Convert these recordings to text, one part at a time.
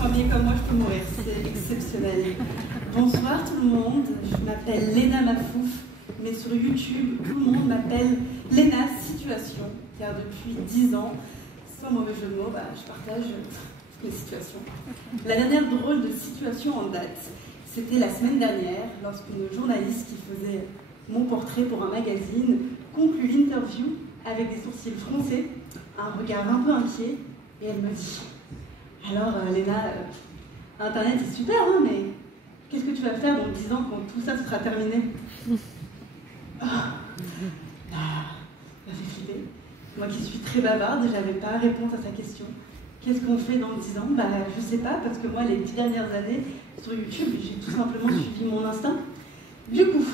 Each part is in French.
sont habillés comme moi, je peux mourir. C'est exceptionnel. Bonsoir tout le monde. Je m'appelle Léna Mafouf, mais sur YouTube, tout le monde m'appelle Léna Situation, car depuis 10 ans, sans mauvais jeu de mots, je partage toutes mes situations. La dernière drôle de situation en date, c'était la semaine dernière, lorsqu'une journaliste qui faisait mon portrait pour un magazine conclut l'interview avec des sourcils froncés, un regard un peu inquiet, et elle me dit « Alors Léna, Internet c'est super, hein, mais qu'est-ce que tu vas faire dans 10 ans quand tout ça sera terminé ?» Ça fait flipper. Moi qui suis très bavarde, j'avais pas réponse à sa question. Qu'est-ce qu'on fait dans 10 ans? Je sais pas, parce que moi, les 10 dernières années, sur YouTube, j'ai tout simplement suivi mon instinct. Du coup,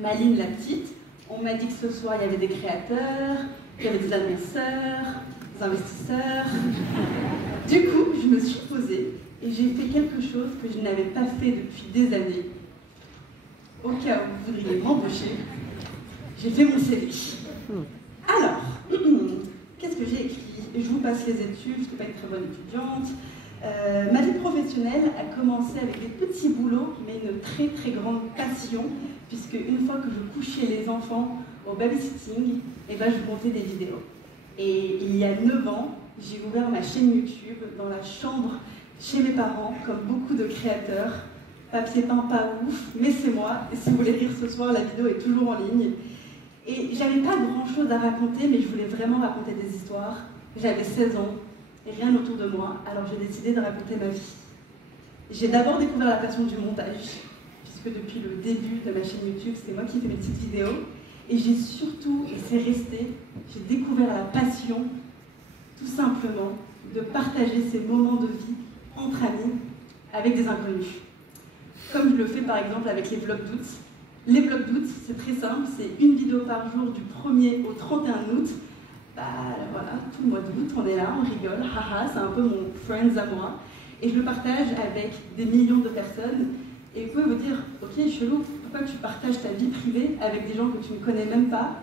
Maline la petite, on m'a dit que ce soir, il y avait des créateurs, qu'il y avait des annonceurs, des investisseurs. Du coup, je me suis posée et j'ai fait quelque chose que je n'avais pas fait depuis des années. Au cas où vous voudriez m'embaucher, j'ai fait mon CV. Alors, qu'est-ce que j'ai écrit? Je vous passe les études, je ne suis pas une très bonne étudiante. Ma vie professionnelle a commencé avec des petits boulots, mais une très très grande passion, puisque une fois que je couchais les enfants au babysitting, je montais des vidéos. Et il y a 9 ans, j'ai ouvert ma chaîne YouTube dans la chambre chez mes parents, comme beaucoup de créateurs. Papier peint pas ouf, mais c'est moi. Et si vous voulez rire ce soir, la vidéo est toujours en ligne. Et j'avais pas grand chose à raconter, mais je voulais vraiment raconter des histoires. J'avais 16 ans et rien autour de moi, alors j'ai décidé de raconter ma vie. J'ai d'abord découvert la passion du montage, puisque depuis le début de ma chaîne YouTube, c'est moi qui fais mes petites vidéos. Et j'ai surtout, et c'est resté, j'ai découvert la passion, tout simplement, de partager ces moments de vie entre amis, avec des inconnus. Comme je le fais par exemple avec les vlogs d'août. Les vlogs d'août, c'est très simple, c'est une vidéo par jour du 1er au 31 août. Voilà, tout le mois d'août, on est là, on rigole, haha, c'est un peu mon friends à moi. Et je le partage avec des millions de personnes. Et vous pouvez vous dire, ok, chelou, pourquoi tu partages ta vie privée avec des gens que tu ne connais même pas?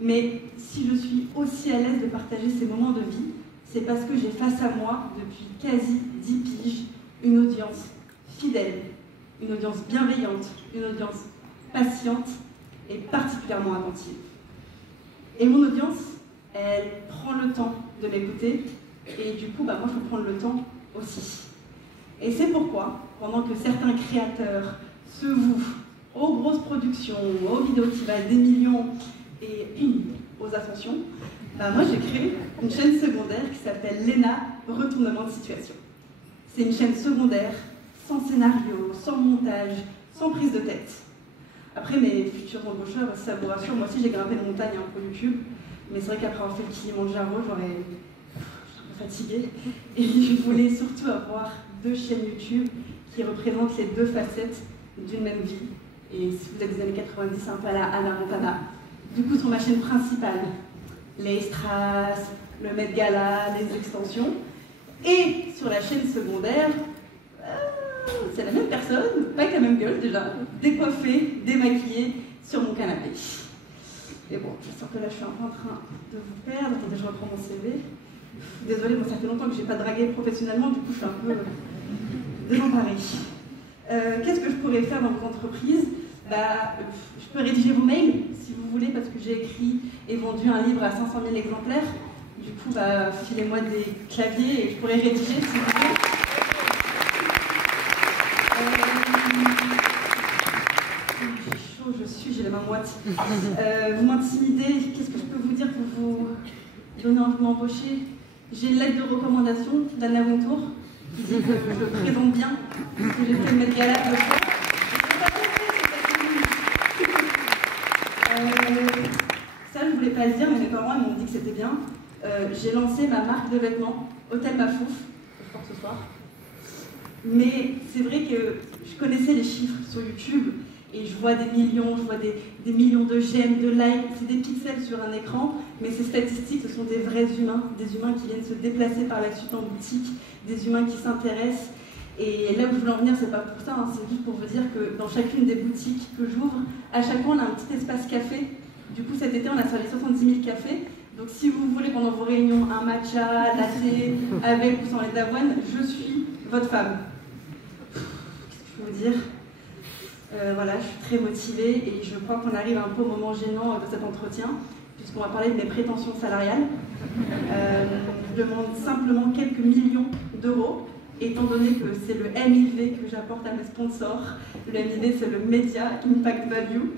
Mais si je suis aussi à l'aise de partager ces moments de vie, c'est parce que j'ai face à moi, depuis quasi 10 piges, une audience fidèle, une audience bienveillante, une audience patiente et particulièrement attentive. Et mon audience, elle prend le temps de m'écouter et du coup, moi je peux prendre le temps aussi. Et c'est pourquoi, pendant que certains créateurs se vouent aux grosses productions, aux vidéos qui valent des millions et aux ascensions, moi j'ai créé une chaîne secondaire qui s'appelle Léna Retournement de Situation. C'est une chaîne secondaire sans scénario, sans montage, sans prise de tête. Après, mes futurs embaucheurs, si ça vous rassure, moi aussi j'ai grimpé une montagne pour YouTube, mais c'est vrai qu'après avoir fait le Kilimanjaro, je suis un peu fatiguée. Et je voulais surtout avoir 2 chaînes YouTube qui représentent les 2 facettes d'une même vie. Et si vous êtes des années 90, un peu à la Hannah Montana. Du coup, sur ma chaîne principale, les strass, le Met Gala, les extensions. Et sur la chaîne secondaire, c'est la même personne, pas avec la même gueule déjà, décoiffée, démaquillée sur mon canapé. Et bon, je sens que là je suis un peu en train de vous perdre. Attendez, je reprends mon CV. Désolée, ça fait longtemps que je n'ai pas dragué professionnellement, du coup je suis un peu désemparée. Qu'est-ce que je pourrais faire dans votre entreprise? Je peux rédiger vos mails si vous voulez, parce que j'ai écrit et vendu un livre à 500 000 exemplaires. Du coup, filez-moi des claviers et je pourrais rédiger si vous voulez. J'ai les mains moites. Vous m'intimidez, qu'est-ce que je peux vous dire pour vous donner envie de m'embaucher? J'ai une lettre de recommandation d'Anna Wintour qui dit que je le présente bien, que j'ai fait le Met Gala. Ça, je ne voulais pas le dire, mais mes parents m'ont dit que c'était bien. J'ai lancé ma marque de vêtements, Hôtel Mafouf, que je porte ce soir. Mais c'est vrai que je connaissais les chiffres sur YouTube. Et je vois des millions, je vois des millions de j'aime, de likes, c'est des pixels sur un écran, mais ces statistiques, ce sont des vrais humains, des humains qui viennent se déplacer par la suite en boutique, des humains qui s'intéressent. Et là où je voulais en venir, c'est pas pour ça, c'est juste pour vous dire que dans chacune des boutiques que j'ouvre, à chaque fois on a un petit espace café. Du coup, cet été, on a servi 70 000 cafés. Donc si vous voulez pendant vos réunions un matcha, latte, avec ou sans lait d'avoine, je suis votre femme. Qu'est-ce que je peux vous dire? Voilà, je suis très motivée et je crois qu'on arrive un peu au moment gênant de cet entretien, puisqu'on va parler de mes prétentions salariales. Je demande simplement quelques millions d'euros, étant donné que c'est le MIV que j'apporte à mes sponsors. Le MIV, c'est le Media Impact Value,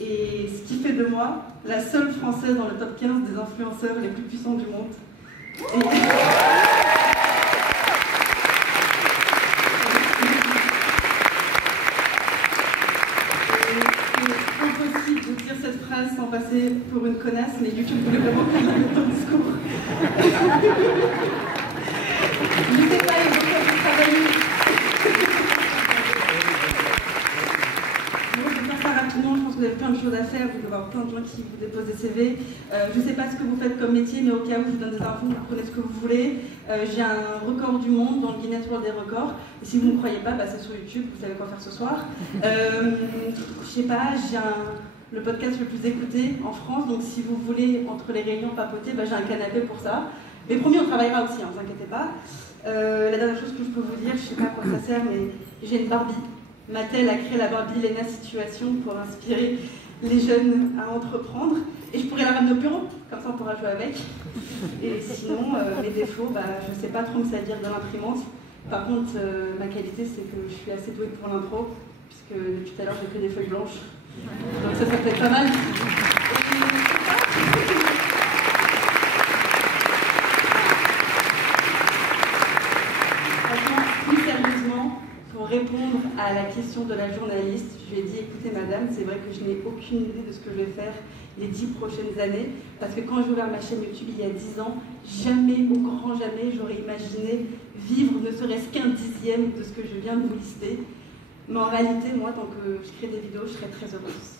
et ce qui fait de moi la seule Française dans le top 15 des influenceurs les plus puissants du monde. Sans passer pour une connasse, mais YouTube voulait vraiment que je mette ton discours. Je ne sais pas, ils ont fait travailler. Bon, je vais faire ça rapidement, je pense que vous avez plein de choses à faire, vous devez avoir plein de gens qui vous déposent des CV. Je ne sais pas ce que vous faites comme métier, mais au cas où je vous donne des infos, vous prenez ce que vous voulez. J'ai un record du monde dans le Guinness World des records. Et si vous ne me croyez pas, c'est sur YouTube, vous savez quoi faire ce soir. Je sais pas, j'ai le podcast le plus écouté en France, donc si vous voulez, entre les réunions, papoter, j'ai un canapé pour ça. Mais promis, on travaillera aussi, ne vous inquiétez pas. La dernière chose que je peux vous dire, je ne sais pas à quoi ça sert, mais j'ai une Barbie. Mattel a créé la Barbie Lena Situation pour inspirer les jeunes à entreprendre. Et je pourrais la ramener au bureau, comme ça on pourra jouer avec. Et sinon, mes défauts, je ne sais pas trop me servir de l'imprimante. Par contre, ma qualité, c'est que je suis assez douée pour l'impro, puisque depuis tout à l'heure, j'ai que des feuilles blanches. Donc ça peut être pas mal. Plus sérieusement, pour répondre à la question de la journaliste, je lui ai dit, écoutez madame, c'est vrai que je n'ai aucune idée de ce que je vais faire les 10 prochaines années, parce que quand j'ai ouvert ma chaîne YouTube il y a 10 ans, jamais, au grand jamais, j'aurais imaginé vivre ne serait-ce qu'un dixième de ce que je viens de vous lister. Mais en réalité, moi, tant que je crée des vidéos, je serais très heureuse.